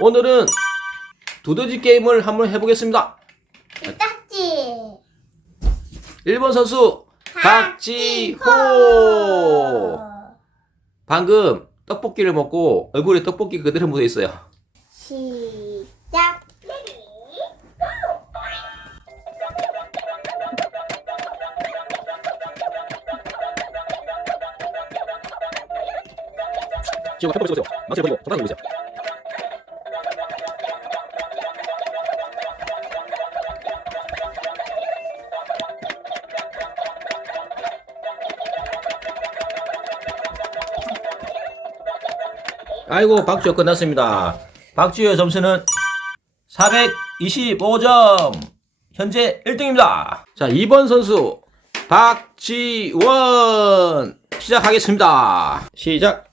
오늘은 두더지 게임을 한번 해보겠습니다. 딱지. 1번 선수 박지호. 방금 떡볶이를 먹고 얼굴에 떡볶이 그대로 묻어 있어요. 시작. 지금 한번 찍으세요. 망치 버리고 적당히 올리세요. 아이고 박지호 끝났습니다. 박지호의 점수는 425점. 현재 1등입니다. 자, 2번 선수 박지원 시작하겠습니다. 시작.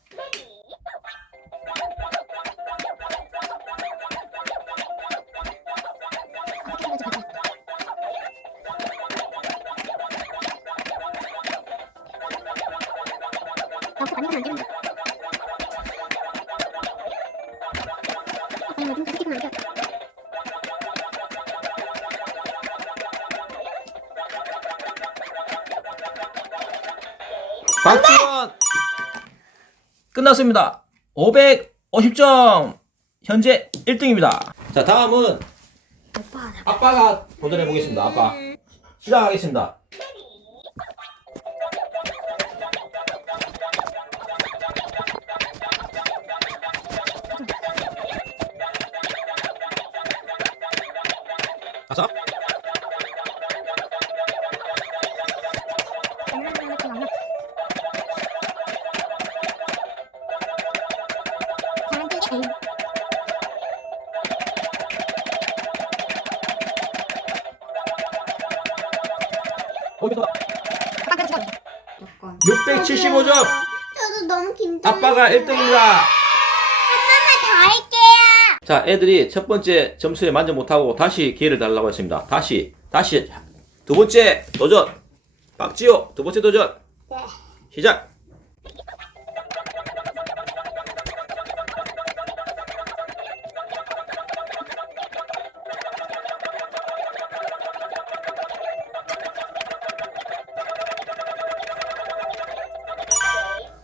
박지원 끝났습니다. 550점 현재 1등입니다. 자 다음은 아빠가 도전해 보겠습니다. 아빠 시작하겠습니다. 아싸 거기서 675점 저도 너무 긴장. 아빠가 1등입니다. 다 할게요. 자, 애들이 첫 번째 점수에 만족 못하고 다시 기회를 달라고 했습니다. 다시, 다시 두 번째 도전. 박지호 두 번째 도전. 네. 시작.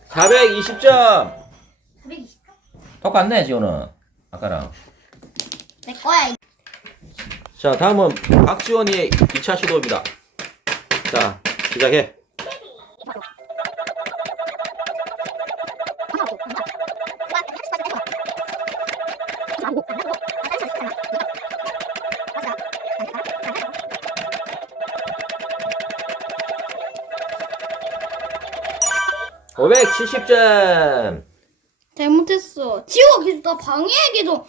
(420점) 420. 똑같네 지호는 아까랑. 내 거야. 자 다음은 박지원이의 2차 시도입니다. 자 시작해. (570점) 잘못했어. 지호가 계속 나 방해해 계속.